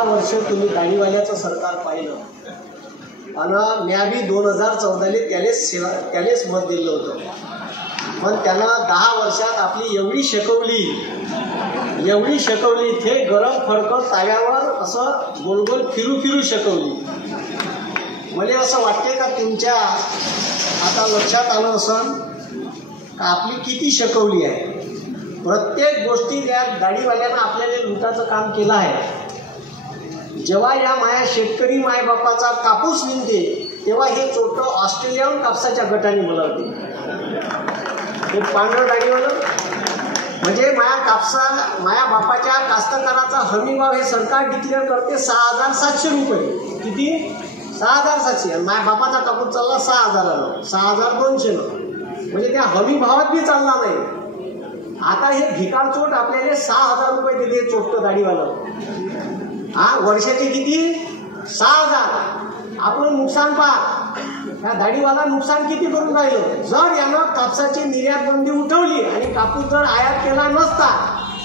10 वर्ष तुम्ही दाढीवाल्याचं सरकार पाहिलं आणि म्या बी 2014 त्यालेच मत दिलं होतं. पण त्यानं 10 वर्षात आपली एवढी शकवली ते गरम फडकं ताव्यावर असं गोलगोल फिरू शकवली. मला असं वाटते का तुमच्या आता लक्षात आलं असं का आपली किती शकवली आहे. प्रत्येक गोष्टी त्या दाढीवाल्यानं आपल्याला लुटाचं काम केलं आहे. जेव्हा या माया शेतकरी मायबापाचा कापूस निघते तेव्हा हे चोटं ऑस्ट्रेलियाहून कापसाच्या गटाने बोलावते. हे पांढरं दाढीवालं म्हणजे माया बापाच्या कास्तकाराचा हमीभाव हे सरकार डिक्लेअर करते 6,700 रुपये. किती? 6,700. आणि माया बापाचा कापूस चालला 6,000, 6,200. म्हणजे त्या हमीभावात बी चालला नाही. आता हे भिकार चोट आपल्याला 6,000 रुपये देते चोटतं दाढीवालं. वर्षाचे किती? 6,000. आपण नुकसान पहा, ह्या दाढीवाला नुकसान किती करून राहिलं. जर यानं कापसाची निर्यात बंदी उठवली आणि कापूस जर आयात केला नसता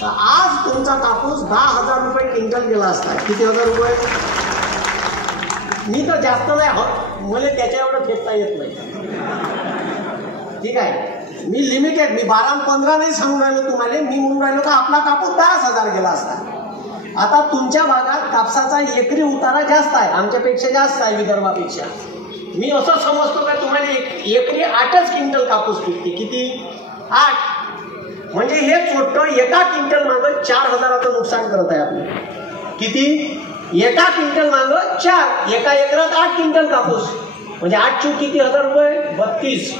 तर आज तुमचा कापूस 10,000 रुपये क्विंटल गेला असता. किती हजार रुपये? मी तर जास्त नाही, मला त्याच्या एवढं फेकता येत नाही. ठीक आहे, मी लिमिटेड, मी 12-15 नाही सांगून राहिलो तुम्हाला. मी म्हणून राहिलो का आपला कापूस 10,000 गेला असता. आता तुमच्या भागात कापसाचा एकरी उतारा जास्त आहे, आमच्यापेक्षा जास्त आहे, विदर्भापेक्षा. मी असं समजतो का तुम्हाला एकरी 8च क्विंटल कापूस पिकते. किती? 8. म्हणजे हे चोट्टं एका क्विंटल मागं 4,000चं नुकसान करत आहे आपलं. किती? एका क्विंटल मागं 4. एका एकरात 8 क्विंटल कापूस म्हणजे 8 किती हजार रुपये? 32.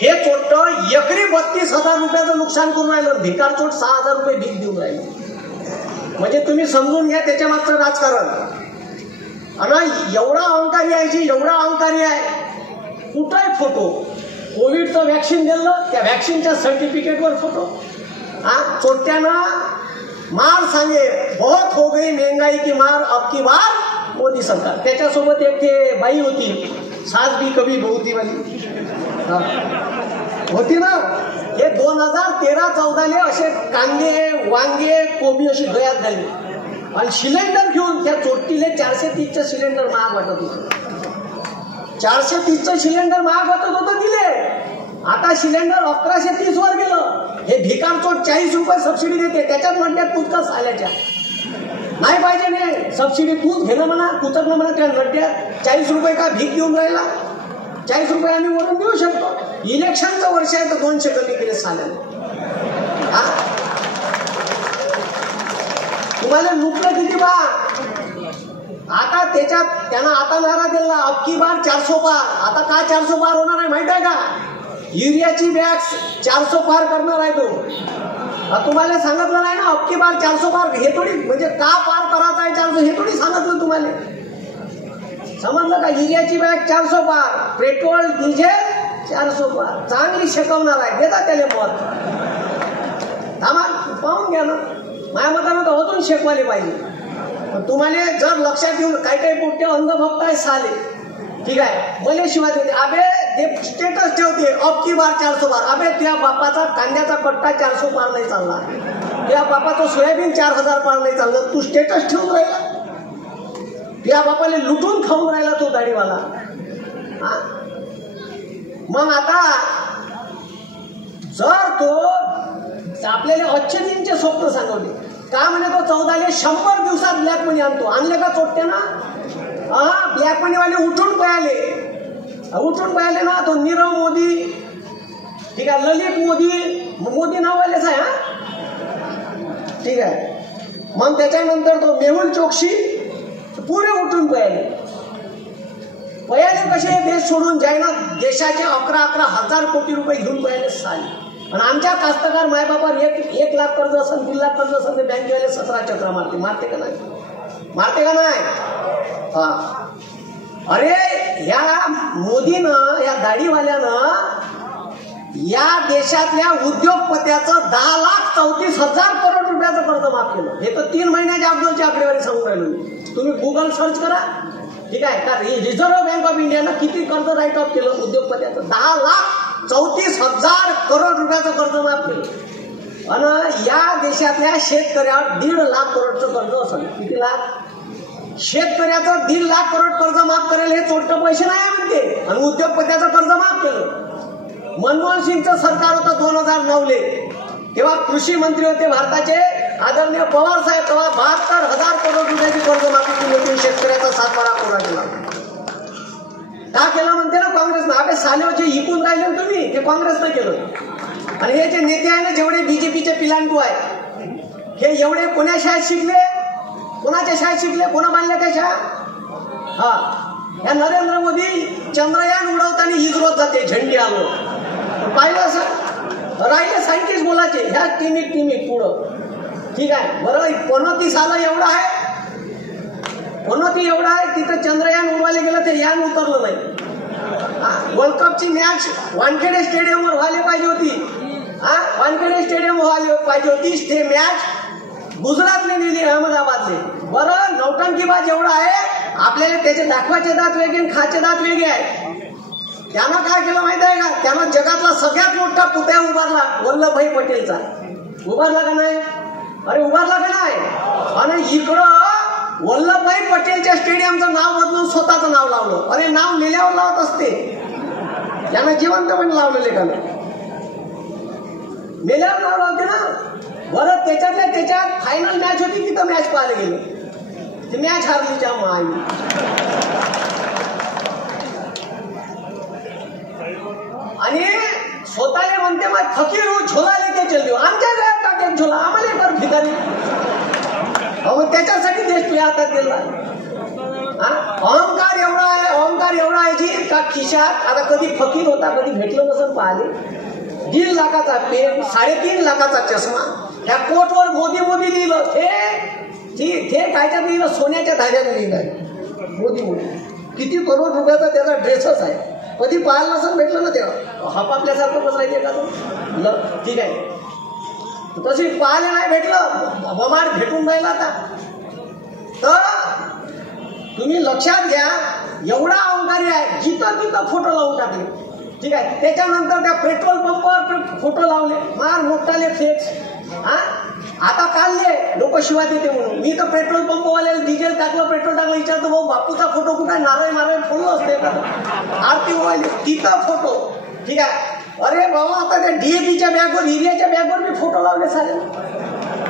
हे चोट्टं एकरी 32,000 रुपयाचं नुकसान करून राहिलं. भिकार चोट 6,000 रुपये भीक देऊन राहिलं. म्हणजे तुम्ही समजून घ्या त्याच्या मागचं राजकारण. आणि एवढा अहंकारी आहे. कुठंही फोटो. कोविडचं वॅक्सिन दिलं, त्या वॅक्सिनच्या सर्टिफिकेटवर फोटो. चोट्यानं मार सांगे बहुत हो गई महंगाई की मार अब की बार मोदी सरकार. त्याच्यासोबत एक ते बाई होती, सास भी कभी बहुती वाली होती ना. हे 2013-14 असे कांदे वांगे कोबी अशी गयात झाली. आणि सिलेंडर घेऊन त्या चोट्टीले 430चं सिलेंडर महाग वाटत होतं. 430चं सिलेंडर महाग वाटत होतं दिले. आता सिलेंडर 1130 वर गेलं. हे भिकार चोट 40 रुपये सबसिडी देते. त्याच्यात म्हणतात तूच का साल्याच्या नाही पाहिजे नाही सबसिडी तूच घेणं म्हणा, कुतरणं म्हणा. त्या नड्यात 40 रुपये का भीक देऊन राहिला. 40 रुपये आम्ही वरून देऊ शकतो. इलेक्शनचं वर्ष आहे तर 200 कमी केले साल्याने. तुम्हाला लुटलं किती बा. आता त्याच्यात त्यानं आता नारा दिला अबकी बार 400 पार. आता का 400 पार होणार आहे माहित आहे का? युरियाची बॅग 400 पार करणार आहे तो. तुम्हाला सांगितलं नाही ना अबकी बार 400 पार. हे थोडी म्हणजे का पार करायचं आहे 400 हे थोडी सांगितलं तुम्हाला. समजलं का? युरियाची बॅग 400 पार, पेट्रोल डिझेल 400 पार. चांगली शिकवणार आहे. देता त्याला मत. थांबा पाहून घ्या ना. माझ्या मतानं तर अजून शेकवायला पाहिजे. तुम्हाला जर लक्षात येऊन काही पोट्टे अंधभक्त आहे साले. ठीक आहे, मला शिवाय देते अबे ते स्टेटस ठेवते अबकी बार 400 पार. अबे तुझ्या बापाचा कांद्याचा कट्टा 400 पार नाही चालला. तुझ्या बापाचं सोयाबीन 4,000 पार नाही चाललं. तू स्टेटस ठेवून राहिला. तुझ्या बापाला लुटून खाऊन राहिला तो दाढीवाला. मग आता जर तो आपल्याला अच्छे दिनचे स्वप्न सांगवले का म्हणे तो 14 100 दिवसात ब्लॅक मनी आणतो. आणले का चोट्ट्याना? ब्लॅक मनीवाले उठून पळाले ना. तो नीरव मोदी, ठीक आहे, ललित मोदी नावालेच आहे. ठीक आहे. मग त्याच्यानंतर तो मेहुल चोक्सी पुरे उठून पळाले कसे देश सोडून जायना. देशाचे 11-11 हजार कोटी रुपये घेऊन पळाले साली. आणि आमच्या कास्तकार मायबापावर 1 लाख कर्ज असेल 3 लाख कर्ज असेल ते बँकेवाले 17 चक्रा मारते का नाही? मारते का नाही? अरे या मोदीनं, या दाढीवाल्यानं या देशातल्या उद्योगपत्याचं 10,34,000 करोड रुपयाचं कर्ज माफ केलं. हे तर 3 महिन्याच्या अगोदरची आकडेवारी सांगून राहिलो मी. तुम्ही गुगल सर्च करा. ठीक आहे का? रिझर्व्ह बँक ऑफ इंडियानं किती कर्ज राईट ऑफ केलं उद्योगपत्याचं? 10,34,000 करोड रुपयाचं कर्ज माफ केलं. आणि या देशातल्या शेतकऱ्यावर 1.5 लाख करोडचं कर्ज असेल. किती लाख? शेतकऱ्याचं 1.5 लाख करोड कर्ज माफ करेल हे चोट्ट पैसे नाही म्हणते, आणि उद्योगपत्याचं कर्ज माफ केलं. मनमोहन सिंगचं सरकार होतं 2009ले, तेव्हा कृषी मंत्री होते भारताचे आदरणीय पवार साहेब. तेव्हा 72,000 करोड रुपयाची कर्जमाफी केली होती. शेतकऱ्याचा 7-12 कोरा केला. का केलं म्हणते ना काँग्रेसनं. आपले सालेवचे इकून राहिले तुम्ही, ते काँग्रेसनं केलं. आणि हे जे नेते आहे ना, जेवढे बीजेपीचे पिलांटू आहे, हे एवढे कोण्या शाळेत शिकले, कोणाच्या शाळेत शिकले, कोणा बांधल्या त्या शाळा. हा, या नरेंद्र मोदी चंद्रयान उडवताना इस्रोत जाते, झेंडी आलो पाहिलं असं. राहिले सायंटिस्ट बोलायचे, ह्या टिमिक पुढं. ठीक आहे, बरं 29 साल एवढं आहे, 29 एवढं आहे, तिथं चंद्रयान उडवायला गेलं ते यान उतरलं नाही. वर्ल्ड कपची मॅच वानखेडे स्टेडियमवर व्हायला पाहिजे होती. वानखेडे स्टेडियम व्हायला पाहिजे होती. ते मॅच गुजरातने नेली, अहमदाबादने. बरं नौटंकीबाज एवढा आहे, आपल्याला त्याचे दाखवायचे दात वेगळे आणि खाचे दात वेगळे आहे. त्यानं काय केलं माहित आहे का, त्यानं जगातला सगळ्यात मोठा पुतळा उभारला वल्लभभाई पटेलचा. उभारला का नाही? अरे उभारला का नाही? आणि इकडं वल्लभभाई पटेलच्या स्टेडियमचं नाव बदलून स्वतःचं नाव लावलं. अरे नाव लिहिल्यावर लावत असते, त्यानं जिवंतपणे लावलेले का नाही, मेल्यावर नाव लावते ना. बरं त्याच्यात फायनल मॅच होती, तिथं मॅच पाहायला गेलो, ती मॅच हारलीच्या माई. आणि स्वतःला म्हणते मग फकीर हो झोला लेके चल देऊ, आमच्या घरात टाकेल झोला, आम्हाला कर भिकारी. मग त्याच्यासाठी देश तुझ्या हातात गेला. अहंकार एवढा आहे जी का खिशात. आता कधी फकीर होता, कधी भेटलं नसं पाहिले. 1.5 लाखाचा पेन, 3.5 लाखाचा चष्मा, त्या कोटवर मोदी लिहिलं. ते कायच्यात लिहिलं, सोन्याच्या धाग्याने लिहिलं मोदी. किती करोड रुपयाचा त्याचा ड्रेसच आहे. कधी पाहायला नसं भेटलं ना तेव्हा, हापापल्यासारखं बसायचे का तो. ठीक आहे, तशी पाहायला नाही भेटलं, बमाड भेटून राहिला. आता तर तुम्ही लक्षात घ्या, एवढा अहंकारी आहे, जिथं फोटो लावून टाकले. ठीक आहे, त्याच्यानंतर त्या पेट्रोल पंपावर फोटो लावले, मार मोठाले फ्लेक्स. आता काढले लोक शिवाय देते म्हणून. मी तर पेट्रोल पंपवाल्याला डिझेल टाकलं, पेट्रोल टाकलं, विचारतो भाऊ बापूचा फोटो कुठे, नारळ फोडलं असते का, आरती व्हायला तिथं फोटो. ठीक आहे, अरे बाबा आता त्या डीएपीच्या बॅगवर, युरियाच्या बॅगवर मी फोटो लावले सारे.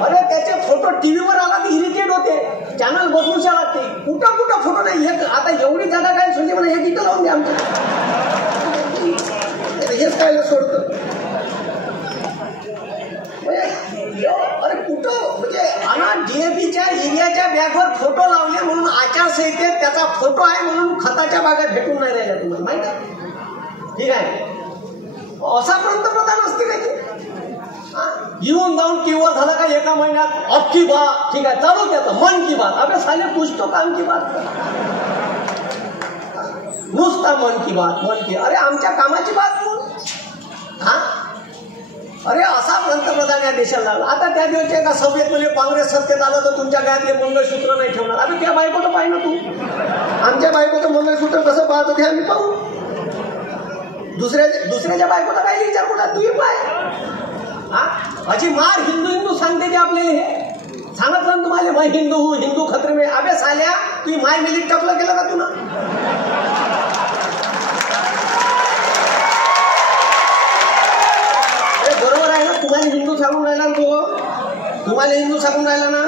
अरे त्याचे फोटो टीव्हीवर आला तर इरिटेट होते, चॅनल बदलूशा लागते. कुठं फोटो नाही. आता एवढी जागा काय सोडली म्हणा, हे तिथं लावून द्या आमच्या, हेच काय सोडतं. अरे कुठं म्हणजे आणा डीएपीच्या युरियाच्या बॅगवर फोटो लावले म्हणून आचारसंहितेत त्याचा फोटो आहे म्हणून खताच्या बागा भेटून नाही राहिल्या तुम्हाला माहिती आहे. ठीक आहे, असा पंतप्रधान असते का ते. येऊन जाऊन किंवा झाला का एका महिन्यात अख्खी बात. ठीक आहे, चालू त्याचं मन की बात. अबे साले पुछतो काम की बात, नुसता मन की बात. अरे आमच्या कामाची बात बोल. अरे असा पंतप्रधान या देशाला लागला. आता त्या दिवशी एका सभेत म्हणजे काँग्रेस सत्तेत आलं तर तुमच्या गळ्यातले मंगळसूत्र नाही ठेवणार. अरे त्या बायकोचं पाहि ना तू, आमच्या बायकोचं मंगळसूत्र कसं पाहत होते आम्ही पाहू. दुसऱ्याच्या बायकोचा काय विचार कुठला तुम्ही पाय. अशी मार हिंदू सांगते ते आपल्याला. हे सांगितलं तुम्हाला, मैं हिंदू हूँ, हिंदू खतरे में. अबे साल्या तुम्ही माय मिलीत टपलं केलं का तुला. बरोबर आहे ना, तुम्हाला हिंदू सांगून राहिला ना तो, तुम्हाला हिंदू सांगून राहिला ना.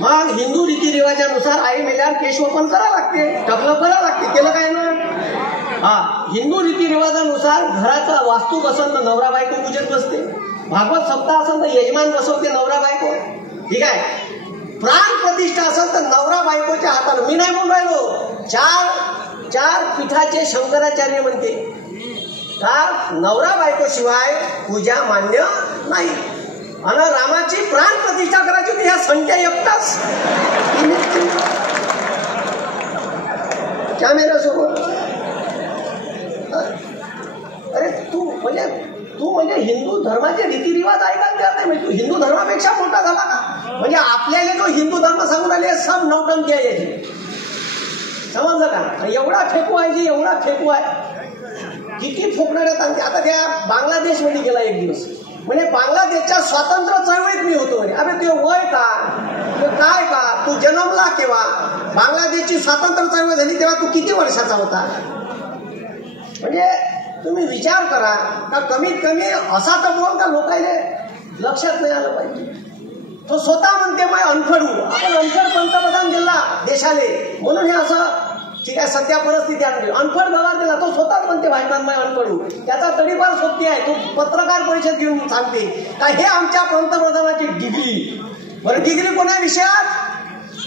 मग हिंदू रीतिरिवाजानुसार आई मेल्यावर केशवपन करावं लागते, टकलं करावं लागते. केलं काय ना. हिंदू रीतिरिवाजानुसार घराचा वास्तूक असेल तर नवरा बायको पूजत बसते. भागवत सप्ताह असेल तर यजमान बसवते नवरा बायको. ठीक आहे, प्राण प्रतिष्ठा असेल तर नवरा बायकोच्या हातानं. मी नाही म्हणून राहिलो, चार पीठाचे शंकराचार्य म्हणते का नवरा बायको शिवाय पूजा मान्य नाही. आणि रामाची प्राण प्रतिष्ठा करायची होती, ह्या संख्या एकटाच कॅमेऱ्यासोबत. अरे तू म्हणजे हिंदू धर्माचे रीतिरिवाज ऐकायला तयार नाही. म्हणजे तू हिंदू धर्मापेक्षा मोठा झाला का. म्हणजे आपल्याला जो हिंदू धर्म सांगून आले सब नौटंकी आहे याची, समजलं का. एवढा फेकू आहे, एवढा फेकू आहे, किती फोकणाऱ्यात आणते. आता त्या बांगलादेशमध्ये गेला एक दिवस, म्हणजे बांगलादेशच्या स्वातंत्र्य चळवळीत मी होतो म्हणे. अरे ते वय का, ते काय का तू जन्मला केव्हा? बांगलादेशची स्वातंत्र्य चळवळ झाली तेव्हा तू किती वर्षाचा होता? म्हणजे तुम्ही विचार करा का कमीत कमी असा तर बोल का लोकांना लक्षात नाही आलं पाहिजे. तो स्वतः म्हणते मैं अनफड हूँ. आपण अनफड पंतप्रधान दिला देशाले म्हणून हे असं ठीक आहे सध्या परिस्थिती आहे. अनफड व्यवहार दिला तो स्वतःच म्हणते भाईमान मैं अनफड हूँ. त्याचा तडीपार सोबती आहे. तो पत्रकार परिषद घेऊन सांगते का हे आमच्या पंतप्रधानाची डिग्री. बरं डिग्री कोणा विषयात?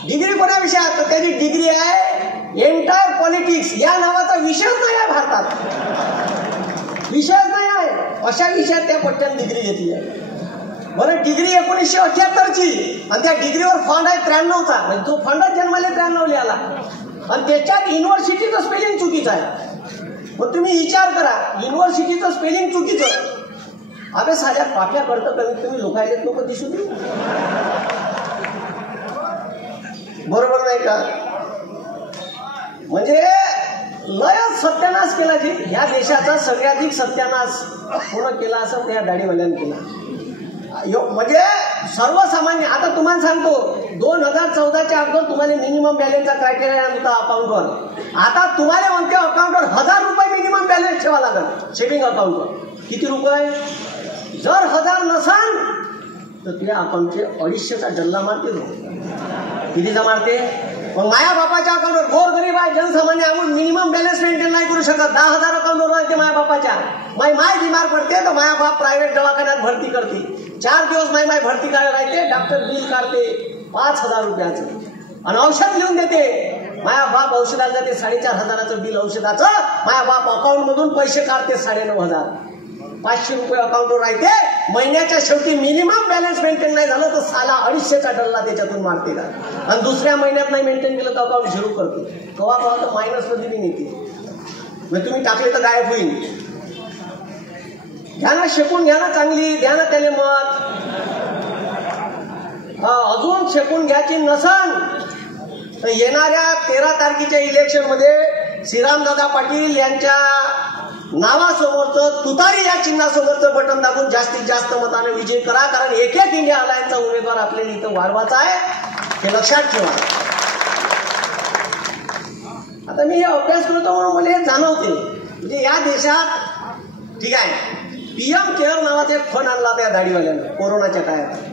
डिग्री कोणा विषयात? तर त्याची डिग्री आहे एंटायर पॉलिटिक्स या नावाचा विषयच नाही आहे भारतात. विषयच नाही आहे. अशा विषयात त्या पट्ट्यात डिग्री घेतली आहे. बरं डिग्री 1978ची आणि त्या डिग्रीवर फंड आहे 93चा. म्हणजे तो फंडच जन्माला 93 आला आणि त्याच्यात युनिव्हर्सिटीचं स्पेलिंग चुकीचं आहे. मग तुम्ही विचार करा युनिव्हर्सिटीचं स्पेलिंग चुकीचं. अबे साध्या पाफ्या करतं कमीत कमी लोकायले लोक दिसू दे. बरोबर नाही का? म्हणजे लयच सत्यानाश केला. जी ह्या देशाचा सगळ्याधिक सत्यानाश पूर्ण केला असं त्या दाढीवाल्यानं केला. म्हणजे सर्वसामान्य. आता तुम्हाला सांगतो 2014च्या अगोदर तुम्हाला मिनिमम बॅलन्सचा क्रायटेरिया होता अकाउंटवर. आता तुम्हाला म्हणते अकाउंटवर 1000 रुपये मिनिमम बॅलन्स ठेवा लागेल सेव्हिंग अकाउंटवर. किती रुपये? जर 1000 नसाल तर तुझ्या अकाउंटचे 250चा डल्ला मारते. कितीचा मारते? मग माया बापाच्या अकाउंटवर गोरगरीब आहे जनसामान्य आपण मिनिमम बॅलन्स मेंटेन नाही करू शकत. 10,000 अकाउंटवर राहते माया बापाच्या. माय बिमार पडते तर माया बाप प्रायव्हेट दवाखान्यात भरती करते. 4 दिवस माय भरती करायला राहते. डॉक्टर बिल काढते 5,000 रुपयाचं आणि औषध लिहून देते. माया बाप औषधाला जाते 4,500चं बिल औषधाचं. माया बाप अकाउंट मधून पैसे काढते 9,500. 500 रुपये अकाउंटवर राहते. महिन्याच्या शेवटी मिनिमम बॅलन्स मेंटेन नाही झालं तर साला 250चा डल्ला त्याच्यातून मारते का. आणि दुसऱ्या महिन्यात नाही मेंटेन केलं तर अकाउंट झिरो करते. कवा तर मायनस मध्ये बी नेते. मग तुम्ही टाकले तर गायब होईल. घ्या ना शेकून घ्या ना चांगली. द्या ना त्याले मत. अजून शेकून घ्यायची नसन तर येणाऱ्या 13 तारखेच्या इलेक्शन मध्ये श्रीरामदादा पाटील यांच्या नावासमोरचं तुतारी या चिन्हासमोरचं बटन दाबून जास्तीत जास्त मताने विजय करा. कारण एक इंडिया अलायन्सचा उमेदवार आपल्याला इथं वाढवायचा आहे हे लक्षात ठेवा. आता मी हे अभ्यास करतो म्हणून मला हे जाणवते. म्हणजे या देशात ठीक आहे PM केअर नावाचा एक फंड आणला त्या दाढीवाल्यानं कोरोनाच्या काळात.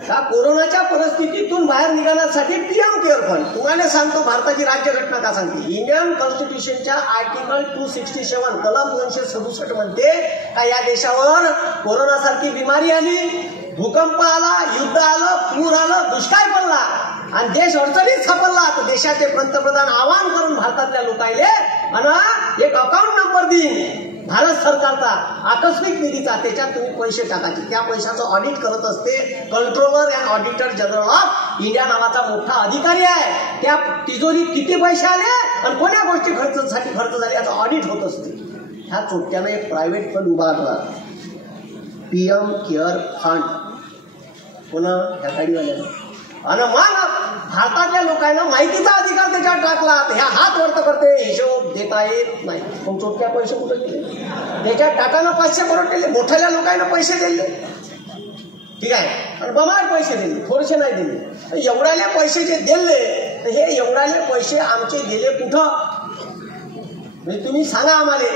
त्या कोरोनाच्या परिस्थितीतून बाहेर निघण्यासाठी PM केअर फंड. तुम्हाला सांगतो भारताची राज्यघटना का सांगते. इंडियन कॉन्स्टिट्यूशनच्या आर्टिकल 267 कलम 267 म्हणते का या देशावर कोरोनासारखी बिमारी आली, भूकंप आला, युद्ध आलं, पूर आलं, दुष्काळ पडला आणि देश अडचणीत सापडला तर देशाचे पंतप्रधान आवाहन करून भारतातल्या लोकांना आणि एक अकाउंट नंबर देईन भारत सरकारचा आकस्मिक निधीचा. त्याच्यात तुम्ही पैसे टाकायचे. त्या पैशाचं ऑडिट करत असते controller and auditor general of India नावाचा मोठा अधिकारी आहे. त्या तिजोरीत किती पैसे आले आणि कोण्या गोष्टी खर्च झाले याचं ऑडिट होत असते. ह्या चोट्यानं एक प्रायव्हेट फंड उभारला PM केअर फंड. पुन्हा ह्या गाडीवाल्यानं आणि मग भारतातल्या लोकांना माहितीचा अधिकार त्याच्यात टाकला. ह्या हात वरत करते हिशोब देता येत नाही. मग चोटक्या पैसे कुठे गेले? त्याच्यात टाटानं 500 करोड दिले. मोठ्या लोकांना पैसे दिले ठीक आहे आणि बमार पैसे दिले थोडेसे नाही दिले. एवढ्याले पैसे जे दिले तर हे एवढ्याले पैसे आमचे दिले कुठं? म्हणजे तुम्ही सांगा आम्हाला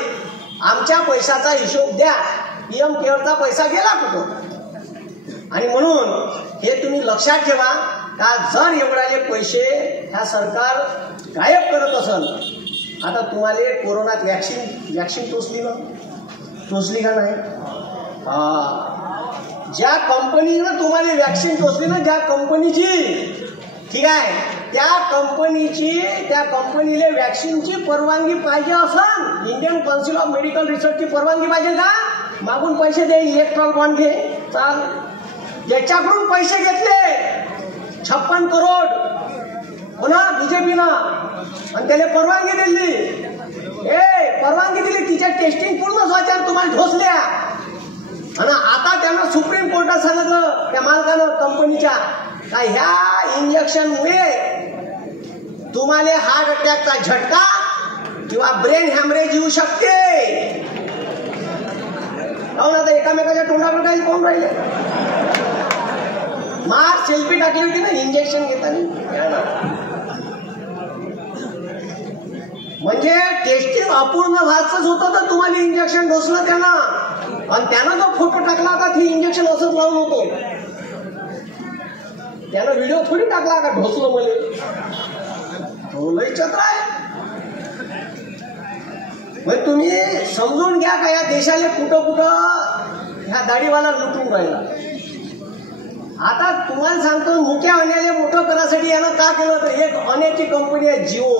आमच्या पैशाचा हिशोब द्या. PM केअरचा पैसा गेला कुठं? आणि म्हणून हे तुम्ही लक्षात ठेवा का जर एवढाले पैसे ह्या सरकार गायब करत असेल. आता तुम्हाला कोरोनात वॅक्सिन टोचली का नाही? ज्या कंपनीनं तुम्हाला वॅक्सिन टोचली ना ज्या कंपनीची ठीक आहे त्या कंपनीला वॅक्सिनची परवानगी पाहिजे असेल. इंडियन काउन्सिल ऑफ मेडिकल रिसर्चची परवानगी पाहिजे का? मागून पैसे दे इलेक्ट्रॉल बॉन्ड घे चाल. याच्याकडून पैसे घेतले 56 करोड पुन्हा बीजेपीनं आणि त्याला परवानगी दिली. परवानगी दिली तिच्या टेस्टिंग पूर्ण व्हायच्या तुम्हाला ढोसल्या. आणि आता त्यांना सुप्रीम कोर्टात सांगितलं त्या मालकानं कंपनीच्या का ह्या इंजेक्शनमुळे तुम्हाला हार्ट अटॅकचा झटका किंवा ब्रेन हॅमरेज येऊ शकते. काहून आता एकामेकाच्या तोंडावर काही कोण राहिले. मार सेल्फी टाकली होती ना इंजेक्शन घेताना. म्हणजे टेस्टिंग अपूर्ण व्हायचंच होतं तर तुम्हाला इंजेक्शन ढोसलं त्यानं, आणि त्यानं जो फोटो टाकला होता ते इंजेक्शन असंच लावून होतो. त्यानं व्हिडिओ थोडी टाकला का ढोसलं मले. तो लय चत्र आहे. मग तुम्ही समजून घ्या का या देशाला कुठं कुठं ह्या दाढीवाला लुटून राहिला. आता तुम्हाला सांगतो मुक्या अन्याला मोठं करायसाठी यानं का केलं तर एक अन्याची कंपनी आहे जिओ.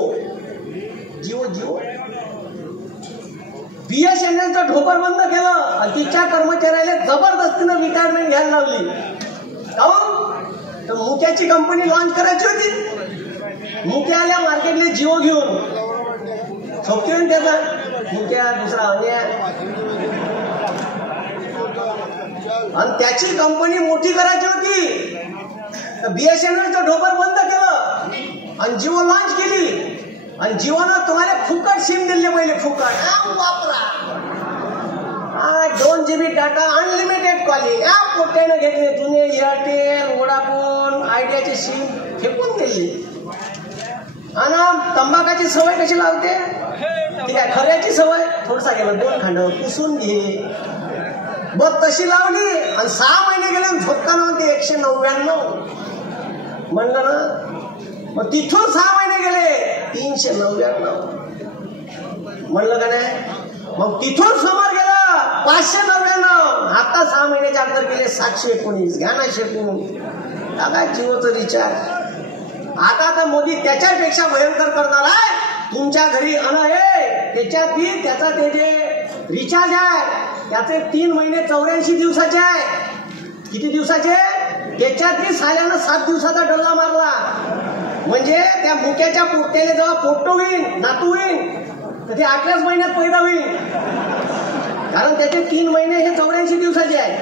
BSNLचं ढोपर बंद केलं आणि तिच्या कर्मचाऱ्याला जबरदस्तीनं रिटायरमेंट घ्यायला लावली. काहून तर मुक्याची कंपनी लॉन्च करायची होती. मुक्या आल्या मार्केटला जिओ घेऊन सोपती त्याचा मुक्या दुसरा अन्या, आणि त्याची कंपनी मोठी करायची होती. तर BSNLचं ढोपर बंद केलं आणि जिओ लॉन्च केली. आणि जिओनं तुम्हाला फुकट सिम दिले पहिले, फुकट वापरा. 2 GB डाटा अनलिमिटेड कॉलिंग. पोट्यानं घेतले जुने एअरटेल वोडाफोन आयडियाचे सिम फेकून दिले. आणि तंबाखाची सवय कशी लावते ठीक आहे, खऱ्याची सवय थोडसा गेला 2 खांड पुसून घे बघ तशी लावली. आणि 6 महिने गेले झोपताना म्हणते 199 म्हणलं ना. मग तिथून 6 महिने गेले 399 म्हणलं का नाही. मग तिथून समोर गेलं 599. आता 6 महिन्याच्या अंतर गेले 719. घ्या ना शेकून टाका जिओचं रिचार्ज. आता तर मोदी त्याच्यापेक्षा भयंकर करणार आहे. तुमच्या घरी त्याच्यात बी त्याचा ते जे रिचार्ज आहे त्याचे 3 महिने 84 दिवसाचे आहे. किती दिवसाचे. त्याच्यात बी साल्यानं 7 दिवसाचा डल्ला मारला. म्हणजे त्या मुक्याच्या पोट्याला जेव्हा पोट्टो होईल नातू होईल तर ते 8व्याच महिन्यात पैदा होईल. कारण त्याचे 3 महिने हे 84 दिवसाचे आहे.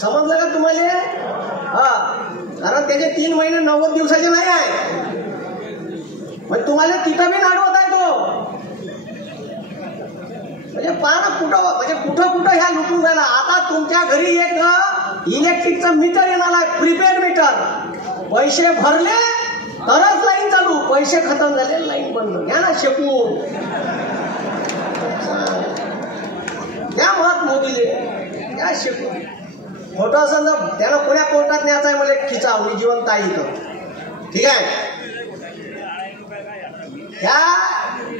समजलं का तुम्हाला. कारण त्याचे 3 महिने 90 दिवसाचे नाही आहे. म्हणजे तुम्हाला तिथं बी नाडवत आहे तो. म्हणजे पहा ना कुठं कुठं ह्या लुटून राहिला. आता तुमच्या घरी एक इलेक्ट्रिकचं मीटर येणार आहे, प्रीपेड मीटर. पैसे भरले तरच लाईन चालू, पैसे खतम झाले लाईन बंद. घ्या ना शेकून. घ्या मत मोदीले, घ्या शेकून. फोटो असं त्यानं पुण्या कोर्टात न्यायचा आहे मला खिचा मी जिवंत आहे इथं. ठीक आहे. ह्या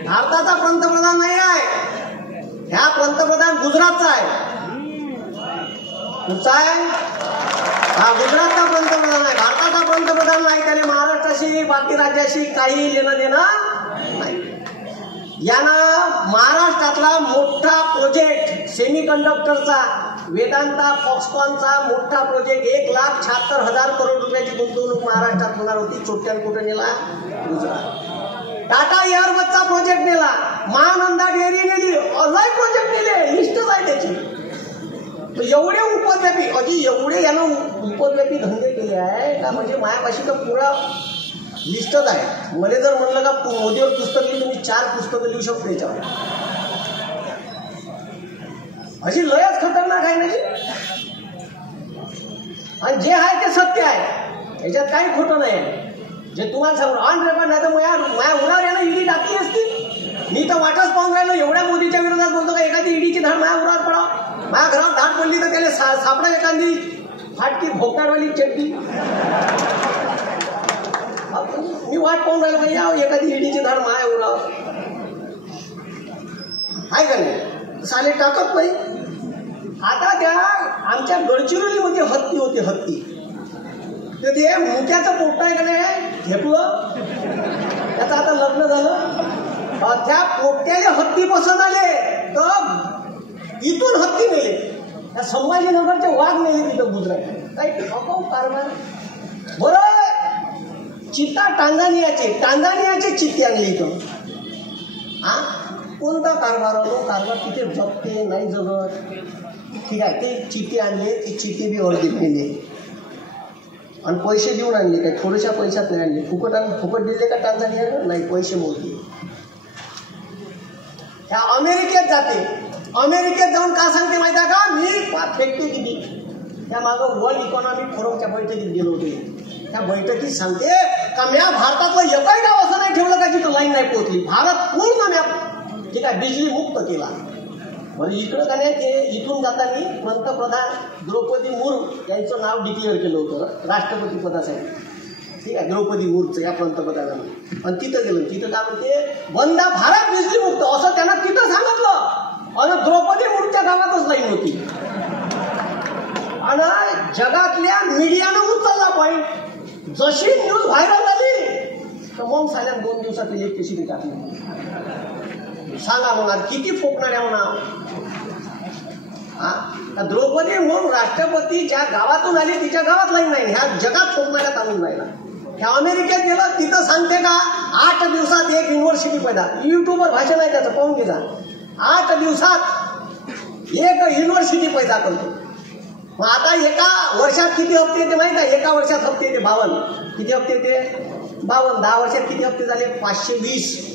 भारताचा पंतप्रधान नाही आहे. ह्या पंतप्रधान गुजरातचा आहे. कुठचा आहे. हा गुजरातचा पंतप्रधान आहे, भारताचा पंतप्रधान नाही. त्याने महाराष्ट्राशी बाकी राज्याशी काही लेणं देणं नाही. यानं महाराष्ट्रातला मोठा प्रोजेक्ट सेमीकंडक्टरचा वेदांता फॉक्सकॉनचा मोठा प्रोजेक्ट 1,76,000 करोड रुपयाची गुंतवणूक महाराष्ट्रात होणार होती. चोट्यान कुठे नेला गुजरात. टाटा एअरबसचा प्रोजेक्ट नेला, महानंदा डेअरी नेली, लय प्रोजेक्ट नेले. लिस्टच आहे त्याची. एवढे उपद्व्यापी एवढे यानं उपद्व्यापी धंदे केले आहे का म्हणजे मायापाशी तर पुरा लिस्टच आहे. मला जर म्हणलं का मोदीवर पुस्तक लिहिली तुम्ही 4 पुस्तकं लिहू शकतो याच्यावर. अशी लयच खतरनाक आहे ना. आणि जे आहे ते सत्य आहे, याच्यात काही खोटं नाही आहे. जे तुम्हाला सांगू ऑन रेकॉर्ड नाही तर माझ्या उरावर यानं ईडी टाकली असती. मी तर वाटच पाहून राहिलो एवढ्या मोदीच्या विरोधात बोलतो का एखादी ईडीची धाड माझ्या उरावर पडा. माझ्या घरावर धाड पडली तर त्याला सापडा एखादी फाटकी भोकाडवाली चड्डी. मी वाट पाहून राहिलो पाहिजे एखादी ईडीची धाड माझ्या उरावर आहे का नाही. साले टाकत नाही. आता त्या आमच्या गडचिरोलीमध्ये हत्ती होती. हत्ती तर ते मुक्याचं पोट आहे का नाही घेतलं. त्याचं आता लग्न झालं. त्या पोट्याला हत्ती पसंत आले तर इथून हत्ती नेले. त्या संभाजीनगरचे वाघ नेले तिथं गुजरात. काही ठोकाव कारभार. बरं चिता टांझानियाचे चित्ते आणले इथं. हा कोणता कारभार होतो. कारभार तिथे जगते नाही जगत. ठीक आहे. ते चिते आणले, ते चिते बी अर्धी केले आणि पैसे देऊन आणले. काय थोड्याशा पैशात नाही आणले. फुकट दिले का टांझानियाला नाही, पैसे मोजले. ह्या अमेरिकेत जाते. अमेरिकेत जाऊन का सांगते माहिती आहे का मी फेकते किती त्या मागं वर्ल्ड इकॉनॉमिक फोरमच्या बैठकीत गेलो होते. त्या बैठकीत सांगते का म्या भारतातलं एकही गाव असं नाही ठेवलं का जिथं लाईन नाही पोहोचली. भारत पूर्ण म्या ठीक आहे बिजली मुक्त केला. म्हणजे इकडं का नाही ते इथून जाताना पंतप्रधान द्रौपदी मुर्मू यांचं नाव डिक्लेअर केलं होतं राष्ट्रपती पदासाठी. ठीक आहे, द्रौपदी मुर्मूचं या पंतप्रधानानं. आणि तिथं गेलं, तिथं काय म्हणते वंदे भारत बिजली मुक्त असं त्यांना तिथं सांगितलं. आणि द्रौपदी मुर्मूच्या गावातच लाईन होती. आणि जगातल्या मीडियानं उचलला पॉईंट. जशी न्यूज व्हायरल झाली तर मग साल्या 2 दिवसात इलेक्ट्रिसिटी टाकली. सांगा मग किती फोकणाऱ्या म्हणा. द्रौपदी मुर्मू राष्ट्रपती ज्या गावातून आली तिच्या गावात लाईन नाही. ह्या जगात फोकणाऱ्यात आणून राहिला. ह्या अमेरिकेत गेलं तिथं सांगते का 8 दिवसात एक युनिव्हर्सिटी पैदा. युट्यूबवर भाषण आहे त्याचं पाहून घ्या. 8 दिवसात एक युनिव्हर्सिटी पैदा करतो. मग आता एका वर्षात किती हप्ते येते माहिती आहे? एका वर्षात हप्ते येते 52. किती हप्ते येते? 52. 10 वर्षात किती हप्ते झाले? 520.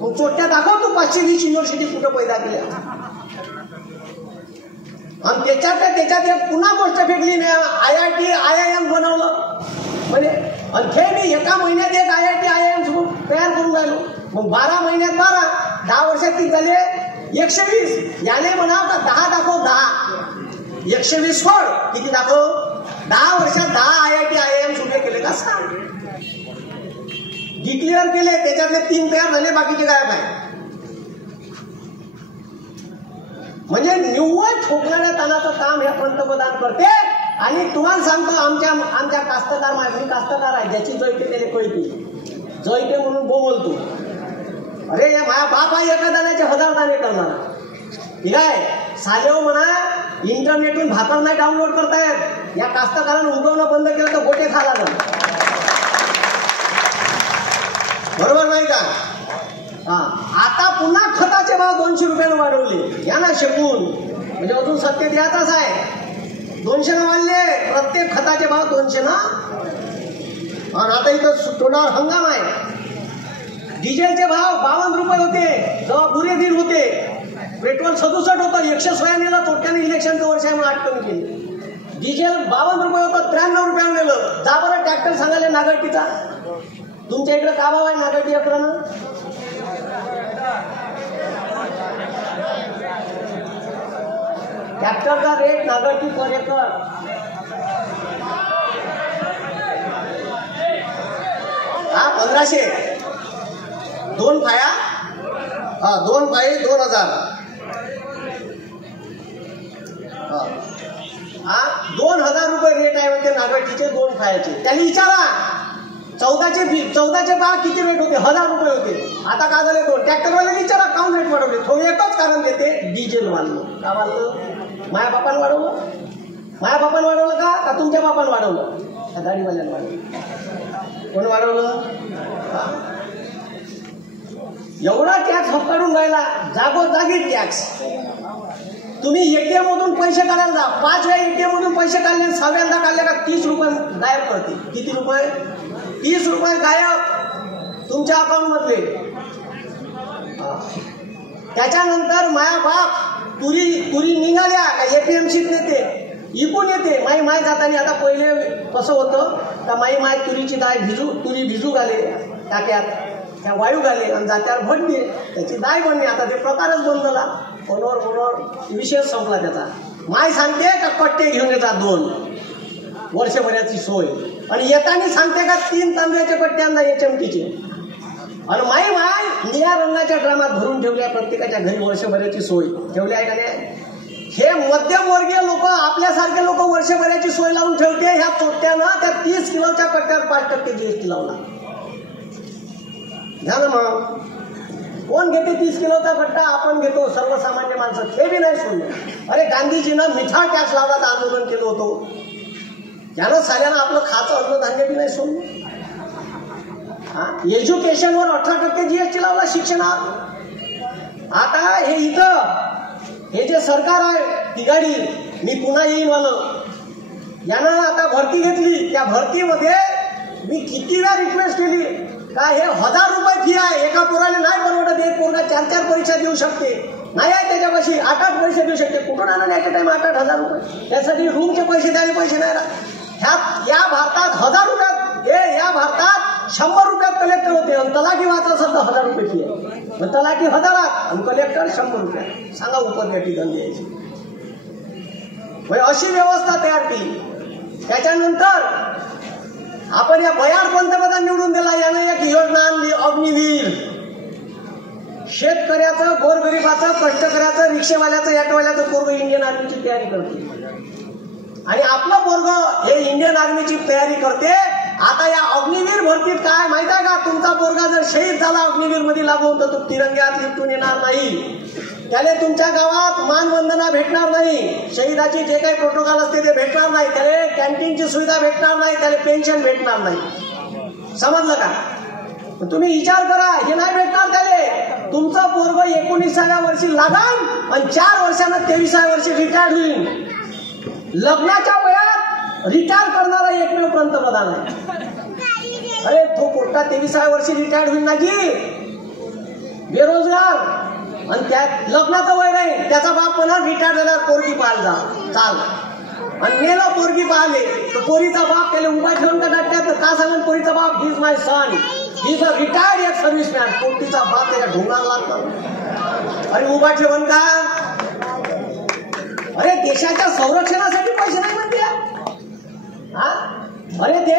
मग चोट्या दाखव तू 520 युनिव्हर्सिटी कुठं पैदा केल्या. आणि त्याच्यात एक पुन्हा गोष्ट फेकली नाही. IIT IIM बनवलं म्हणजे. आणि हे मी एका महिन्यात एक IIT IIM तयार करून राहिलो. मग 12 महिन्यात 12, 10 वर्षात किती झाले? 120. याने म्हणाव का 10 दाखव 10. 120 सोड किती दाखव? 10 वर्षात 10 IIT IIM उभे केले का सांग. डिक्लेअर केले, त्याच्यातले 3 तयार झाले, बाकीचे गायब आहे. म्हणजे निव्वळ ठोकणाऱ्या तानाचं काम हे पंतप्रधान करते. आणि तुम्हाला सांगतो आमच्या कास्तकार मी कास्तकार आहे, ज्याची जयते त्याला कळते. जयते म्हणून बोलतो. अरे माझ्या बाप आहे एका दाण्याचे 1000 दाणे करणार. ठीक आहे, सालेव म्हणा इंटरनेटवरून भाकर नाही डाउनलोड करतायत. या कास्तकारांना उगवणं बंद केलं तर गोटे खाला जाईल. बरोबर नाही का? आता पुन्हा खताचे भाव 200 रुपयानं वाढवले. या ना शेकून म्हणजे अजून सत्य द्यायचाच आहे. 200 वाढले प्रत्येक खताचे भाव 200 ना. आणि आता इथं तोंडावर हंगाम आहे. डिझेलचे भाव 52 रुपये होते जेव्हा पुरे दिन होते. पेट्रोल 67 होतं. 116 नेलं. तोट्याने इलेक्शनचं वर्ष आहे म्हणून 8 कमी केले. डिझेल 52 रुपये होतं 93 रुपयानं नेलं. जा बरं ट्रॅक्टर सांगायला नागरटीचा. तुमच्या इकडे का भाव आहे नागरटी अकरानं? ट्रॅक्टरचा रेट नागरटी पर एकर 1500. 2 फाया 2 फाई 2000. 2000 रुपये रेट आहे म्हणते नागरटीचे 2 फायाचे. त्याला विचारा 14चे भाव किती रेट होते? 1000 रुपये होते. आता काय झाले? 2. ट्रॅक्टरवाले विचारा काऊन रेट वाढवले? थोडं एकच कारण देते, डिझेल वाढलं. का वाढलं? माझ्या बापानं वाढवलं. माझ्या बापानं वाढवलं का तुमच्या बापानं वाढवलं? त्या गाडीवाल्यानं वाढवलं. कोण वाढवलं? एवढा टॅक्स हक्काडून राहिला. जागोजागी टॅक्स. तुम्ही ATM मधून पैसे काढायला जा. 5 वेळा ATM मधून पैसे काढले, 6व्यांदा काढले का 30 रुपये गायब करते. किती रुपये? 30 रुपये गायब तुमच्या अकाउंट मधले. त्याच्यानंतर माया बाप तुरी निघाल्या का APMCत नेते, इकून येते. माई जातानी. आता पहिले कसं होतं का माई तुरीची तुरी भिजू घाले टाक्यात, त्या वायू घाले आणि जात्यावर भरली त्याची दाय बनली. आता ते प्रकारच बंद झाला. फोनवर विषय संपला त्याचा. माय सांगते का कट्टे घेऊन येतात 2 वर्षभराची सोय. आणि येताना सांगते का 3 तांब्याचे कट्टे आणला HMTचे. आणि माय निळ्या रंगाच्या ड्रामात भरून ठेवल्या प्रत्येकाच्या घरी वर्षभराची सोय ठेवली आहे का नाही? हे मध्यमवर्गीय लोक आपल्यासारखे लोक वर्षभराची सोय लावून ठेवते. ह्या चोट्यानं त्या 30 किलोच्या कट्ट्यावर 5% GST लावला. घ्या ना मग. कोण घेते 30 किलोचा कट्टा? आपण घेतो सर्वसामान्य माणसं. हे बी नाही सोडलं. अरे गांधीजीनं मिठा टॅक्स लावण्याचं आंदोलन केलं होतं. त्यानं साल्यानं आपलं खातं अन्नधान्य बी नाही सोडलं. एज्युकेशनवर 18% GST लावला शिक्षणात. आता हे इथं हे जे सरकार आहे तिघाडी मी पुन्हा येईन वालं यानं आता भरती घेतली. त्या भरतीमध्ये मी किती वेळा रिक्वेस्ट केली काय हे 1000 रुपये फी आहे. एका पोराने नाही परवडत. एक पोरगा 4-4 परीक्षा देऊ शकते. नाही आहे त्याच्यापाशी 8-8 पैसे देऊ शकते. कुठून आणून ॲट अ टाइम 8-8 हजार रुपये? त्यासाठी रूमचे पैसे द्यायला पैसे नाही राहत. या भारतात 1000 रुपयात या भारतात 100 रुपयात कलेक्टर होते आणि तलाठी वाचा सध्या 1000 रुपये फी आहे. मग तलाठी 1000 आणि कलेक्टर 100 रुपये. सांगा उपरव्याटी धंदे द्यायची. अशी व्यवस्था तयार केली. त्याच्यानंतर आपण या बयाड पंतप्रधान निवडून दिला. यानं एक योजना आणली अग्निवीर. शेतकऱ्याचं, गोरगरिबाचं, कष्टकऱ्याचं, रिक्षेवाल्याचं, ॲटोवाल्याचं पोरग इंडियन आर्मीची तयारी करते आणि आपलं पोरग हे इंडियन आर्मीची तयारी करते. आता या अग्निवीर भरतीत काय माहित आहे का? तुमचा पोरगा जर शहीद झाला अग्निवीर मध्ये लागून तर तो तिरंग्यात लिपटून येणार नाही. त्याला तुमच्या गावात मानवंदना भेटणार नाही. शहीदाची जे काही प्रोटोकॉल असते ते भेटणार नाही. त्याला कॅन्टीनची सुविधा भेटणार नाही. त्याला पेन्शन भेटणार नाही. समजलं का? तुम्ही विचार करा. हे नाही भेटणार त्याला. तुमचं पोरग 19व्या वर्षी लागाल आणि 4 वर्षांना 23व्या वर्षी रिटायर्ड होईल. लग्नाच्या वयात रिटायर करणारा एकमेव पंतप्रधान आहे. अरे तो पोट्टा 23व्या वर्षी रिटायर्ड होईल ना जी. बेरोजगार आणि त्या लग्नाचं वय नाही. त्याचा बाप म्हणा रिटायर झाल्यावर पोरगी पाहायला जा चाल आणि नेलं पोरगी पाहिले तर पोरीचा बाप त्याला उभा ठेवून का डाटण्यात का सांगून पोरीचा बाप he is my son, he is a retired एक सर्व्हिसमॅन. पोटीचा बाप त्याला ढोंगाला लागतो आणि उभा ठेवून का? अरे देशाच्या संरक्षणासाठी पैसे नाही म्हणते. अरे ते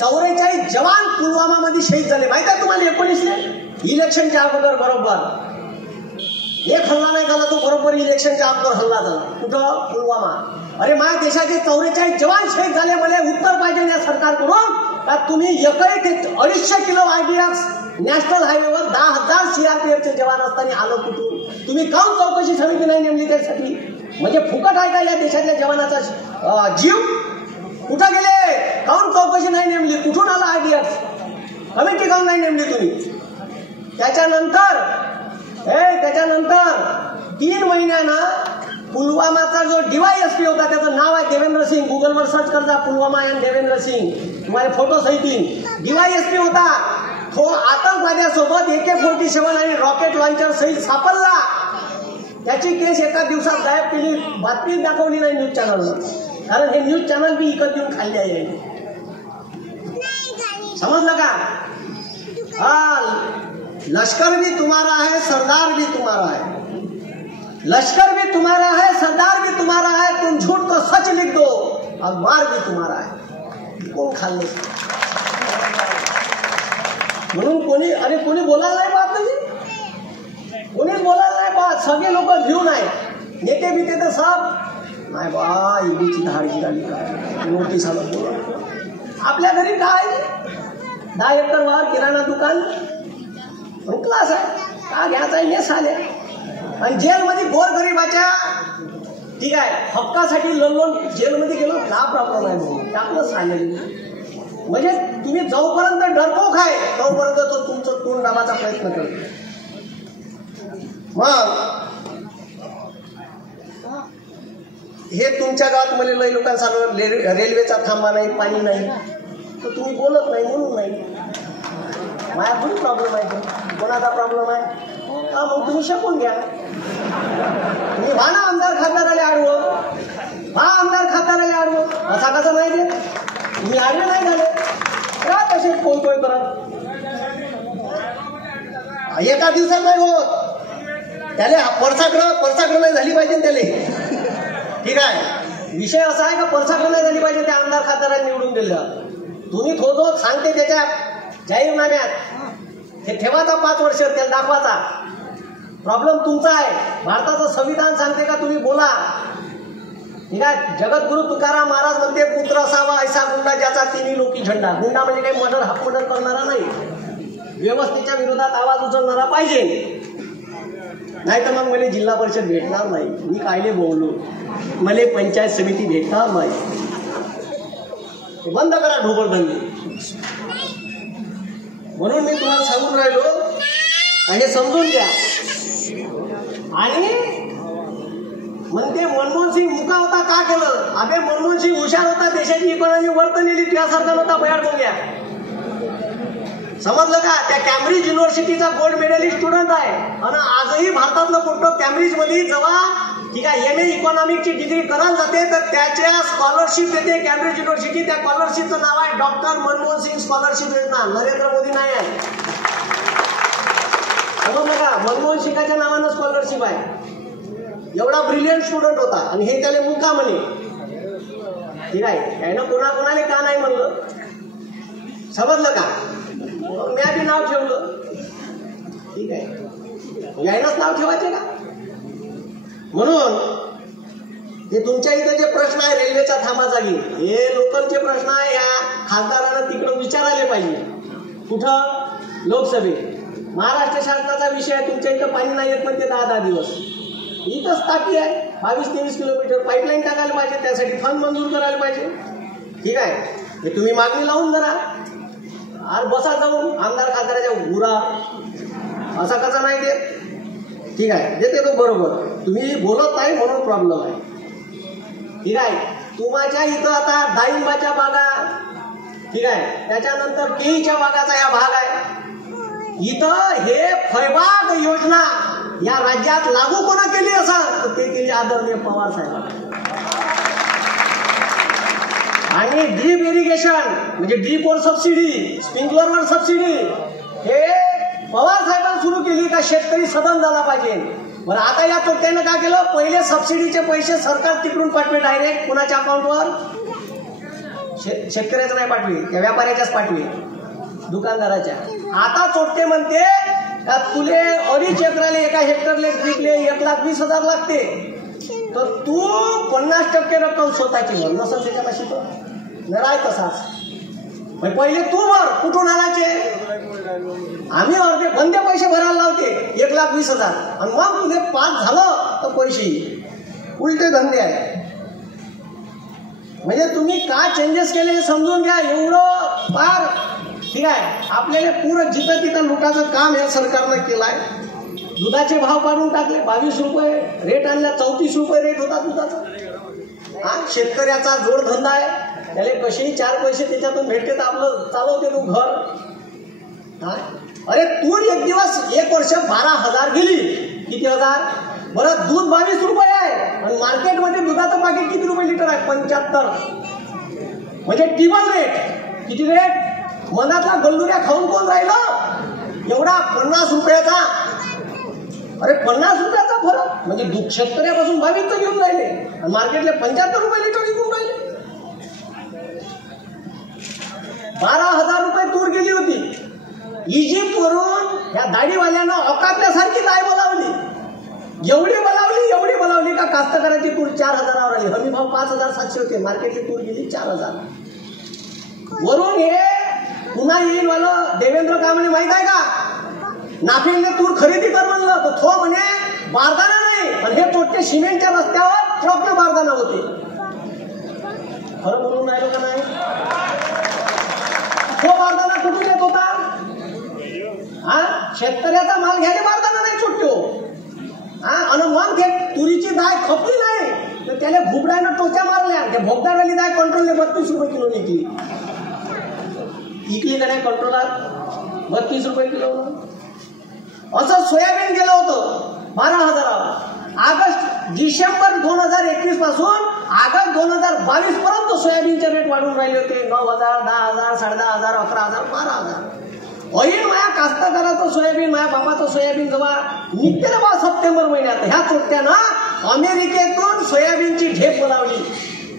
44 जवान पुलवामा मध्ये शहीद झाले माहित आहे तुम्हाला. 19ले इलेक्शनच्या अगोदर बरोबर एक हल्ला नाही झाला. तो बरोबर इलेक्शनच्या अगोदर हल्ला झाला. कुठं? पुलवामा. अरे माझ्या देशाचे 44 जवान शहीद झाले. मला उत्तर पाहिजे या सरकारकडून का तुम्ही एकही ते 250 किलो IDX नॅशनल हायवेवर 10,000 CRPFचे जवान असताना आलो कुठून? तुम्ही काऊन चौकशी समिती नाही नेमली त्यासाठी? म्हणजे फुकट आहे का या देशातल्या जवानाचा जीव? कुठं गेले? काऊन चौकशी नाही नेमली? कुठून आला IDX? कमिटी काऊन नाही नेमली तुम्ही? त्याच्यानंतर 3 महिन्यानं पुलवामाचा जो DYSP होता त्याचं नाव आहे देवेंद्र सिंग. गुगलवर सर्च करता पुलवामा आणि देवेंद्र सिंग तुम्हाला फोटो सहित. DYSP होता तो आतंकवाद्यासोबत AK-47 आणि रॉकेट लॉन्चर सहित सापडला. त्याची केस एका दिवसात गायब केली. बातमी दाखवली नाही न्यूज चॅनलवर. कारण हे न्यूज चॅनल बी इकत येऊन खाल्ले आहे. समजलं का? लश्कर भी तुम्हारा है, सरदार भी तुम्हारा है. लश्कर भी तुम्हारा है, सरदार भी तुम्हारा है. तुम झूठ को सच लिख दो और मार भी तुम्हारा है. कोण खाल्ले? म्हणून कोणी बोलायला नाही पाहत नाही. कोणीच बोलायला नाही पाहत. सगळे लोक घेऊन आहे. नेते बिते तर सब नाही बा. ईडीची धाड गिराली काय नोटीस आलं बोला. आपल्या घरी काय 10 एकर वावर किराणा दुकान क्लास आहे का घ्यायचा आहे हे साल्या. आणि जेलमध्ये गोरगरिबाच्या ठीक आहे हक्कासाठी लढलो. जेलमध्ये गेलो का प्रॉब्लेम आहे म्हणून टाकलं साले. म्हणजे तुम्ही जोपर्यंत डरपोक आहे तोपर्यंत तो तुमचं तोंड दाबाचा प्रयत्न करतो. मग हे तुमच्या गावात मला लई लोकांना सांगून रेल्वेचा थांबा नाही, पाणी नाही तर तुम्ही बोलत नाही म्हणून नाही. माझा पण प्रॉब्लेम आहे. कोणाचा प्रॉब्लेम आहे? मग तुम्ही शकून घ्या. तुम्ही व्हा ना आमदार खासदाराला आडवं. आमदार खासदाराला आडवं असा कसं नाही देत. तुम्ही आडवे नाही झाले का तसे कोण करत? एका दिवसात नाही होत. त्याला परसाकडं नाही झाली पाहिजे त्याला. ठीक आहे. विषय असा आहे का परसाकडं नाही झाली पाहिजे. त्या आमदार खासदारांनी निवडून दिलं. तुम्ही थोडं सांगते त्याच्या जाहीरनाम्यात हे ठेवाचा 5 वर्ष त्याला दाखवाचा. प्रॉब्लेम तुमचा आहे. भारताचं संविधान सांगते का तुम्ही बोला. ठीक आहे. जगद्गुरु तुकाराम महाराज म्हणते पुत्र असावा ऐसा गुंडा ज्याचा तिन्ही लोकी झंडा. गुंडा म्हणजे काही मर्डर हाफ मर्डर करणारा नाही. व्यवस्थेच्या विरोधात आवाज उचलणारा पाहिजे. नाही तर मग मला जिल्हा परिषद भेटणार नाही. मी कायले बोललो. मला पंचायत समिती भेटणार नाही. बंद करा ढोबळधंदे. म्हणून मी तुम्हाला सांगून राहिलो आणि समजून घ्या. आणि म्हणते मनमोहन सिंग मुका होता का केलं? अबे मनमोहन सिंग हुशार होता. देशाची इकॉनॉमी वरत नेली. त्यासारखा नव्हता बयाड बोंग्या. समजलं का? त्या कॅम्ब्रिज युनिव्हर्सिटीचा गोल्ड मेडलिस्ट स्टुडंट आहे आणि आजही भारतातलं पोट्टो कॅम्ब्रिजमध्ये जेव्हा ठीक आहे MA इकॉनॉमिक्सची डिग्री करायला जाते तर त्याच्या स्कॉलरशिप देते कॅम्ब्रिज युनिव्हर्सिटी. त्या स्कॉलरशिपचं नाव आहे डॉक्टर मनमोहन सिंग स्कॉलरशिप योजना. नरेंद्र मोदी नाही आहे. समजलं का? मनमोहन सिंगाच्या नावानं स्कॉलरशिप आहे. एवढा ब्रिलियंट स्टुडंट होता आणि हे त्याला मुका म्हणे. ठीक आहे, यानं कोणाकोणाने का नाही म्हणलं? समजलं का? मी बी नाव ठेवलं. ठीक आहे, यायलाच नाव ठेवायचे का? म्हणून हे तुमच्या इथे जे प्रश्न आहे रेल्वेचा थांबा जागी, हे लोकलचे प्रश्न आहे. या खासदारानं तिकडं विचारायला पाहिजे. कुठं? लोकसभेत. महाराष्ट्र शासनाचा विषय आहे. तुमच्या इथं पाणी नाही येत म्हणते 10-10 दिवस. इथंच टाकी आहे 22-23 किलोमीटर. पाईपलाईन टाकायला पाहिजे, त्यासाठी फंड मंजूर करायला पाहिजे. ठीक आहे, हे तुम्ही मागणी लावून जरा आज बसा जाऊन आमदार खासदाराच्या गुरा असा कसा नाही देत. ठीक आहे, देते तो बरोबर. तुम्ही बोलत नाही म्हणून प्रॉब्लेम आहे. ठीक आहे, तुमच्या इथं आता डाळिंबाच्या बागा, ठीक आहे, त्याच्यानंतर केळीच्या बागाचा या भाग आहे. इथं हे फळबाग योजना या राज्यात लागू कोणा केली असं तर ते केली आदरणीय पवार साहेब. आणि ड्रीप इरिगेशन म्हणजे ड्रीप वर सबसिडी, स्प्रिंकलरवर सबसिडी हे पवार साहेबांनी सुरू केली का शेतकरी सदन झाला पाहिजे. बरं, आता या तोट्यानं काय केलं? पहिले सबसिडीचे पैसे सरकार तिकडून पाठवे डायरेक्ट कुणाच्या अकाउंटवर? शेतकऱ्याचं नाही पाठवे, त्या व्यापाऱ्याच्याच पाठवे, दुकानदाराच्या. आता चोट्टे म्हणते का तुले 2.5 एकराले 1 हेक्टरले विकले 1,20,000 लागते तर तू 50% रक्कम स्वतःची भर. नसं त्याच्यापाशी तो नाही तसाच. पहिले तू भर, कुठून आणायचे? आम्ही अर्धे बंदे पैसे भरायला लावते 1,20,000 आणि मग तुझे पास झालं तर पैसे उलटे धंदे आहे. म्हणजे तुम्ही का चेंजेस केले हे समजून घ्या. एवढं फार ठीक आहे, आपल्याला पुरं जिथं तिथं लुटाचं काम या सरकारनं केलं आहे. दुधाचे भाव काढून टाकले. 22 रुपये रेट आणला, 34 रुपये रेट होता दुधाचा. हा शेतकऱ्याचा जोडधंदा आहे, त्याला कसेही 4 पैसे त्याच्यातून भेटते तर आपलं चालवते तू घर. हा अरे तूर एक दिवस 1 वर्ष 12,000 गेली. किती हजार? बरं, दूध 22 रुपये आहे आणि मार्केटमध्ये दुधाचं पाकिट किती रुपये लिटर आहे? 75. म्हणजे टिबल रेट. किती रेट? मनातला गल्लुऱ्या खाऊन कोण राहिलं एवढा 50 रुपयाचा? अरे 50 रुपयाचा फरक म्हणजे दूध शेतकऱ्यापासून 22 घेऊन राहिले आणि मार्केटला 75 रुपये लिटर विकून राहिले. 12,000 रुपये तूर गेली होती. इजिप्त वरून या दाढीवाल्यानं औकातल्यासारखी काय बोलावली, एवढी बोलावली का कास्तकाराची तूर 4,000वर आली. हमी भाव 5,700 होते, मार्केटची तूर गेली 4,000. वरून हे पुन्हा येईल वालं देवेंद्र काय म्हणे माहित आहे का? नाफेडने तूर खरेदी कर म्हणलं तर तो म्हणे बारदाना नाही आणि हे तोटे सिमेंटच्या रस्त्यावर ट्रकने बारदाना होते. खरं बोलून राहिलो का नाही? तो बारदाना कुठून येत होता? हा शेतकऱ्याचा माल घ्यायला बारदाना नाही सुटतो. हा आणि मग ते तुरीची डाळ खपली नाही तर त्याला भुबड्यानं टोच्या मारल्या. त्या भोगदारवाली डाळ कंट्रोलने 32 रुपये किलो इकली का नाही कंट्रोलात? 32 रुपये किलो. असं सोयाबीन गेलं होतं 12,000. डिसेंबर 2021 पासून ऑगस्ट 2022 पर्यंत सोयाबीनचे रेट वाढून राहिले होते. 9,000, 10,000, 10,500, 11,000, 12,000. ऐन माया कास्तकाराचं सोयाबीन, माया बापाचं सोयाबीन जेव्हा निघते ना बा सप्टेंबर महिन्यात, ह्या चोट्यानं अमेरिकेतून सोयाबीनची ढेप बोलावली.